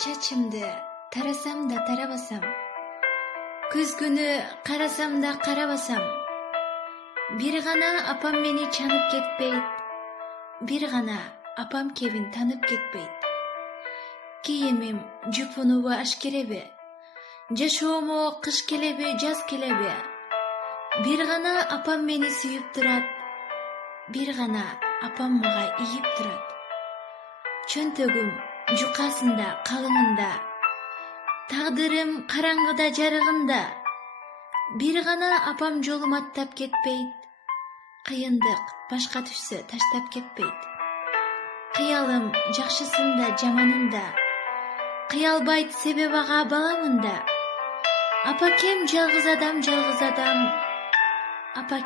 Чачымды тарасам да тарабасам, күз күнү карасам да карабасам, бир гана апам мени чанып кетпейт, бир гана апам кебин танып кетпейт. Кийимим жупунубу аш келеби, жашоомо кыш келеби, жаз келеби, бир гана апам мени сүйүп турат, бир гана апам мага ийип турат. Чөнтөгүм жукасында, калыңында, тагдырым караңгыда, жарыгында, бир гана апам жолум аттап кетпейт, кыйындык башка түшсө таштап кетпейт. Кыялым жакшысында, жаманында, кыялбайт себеп ага баламында. Апакем жалгыз адам, апа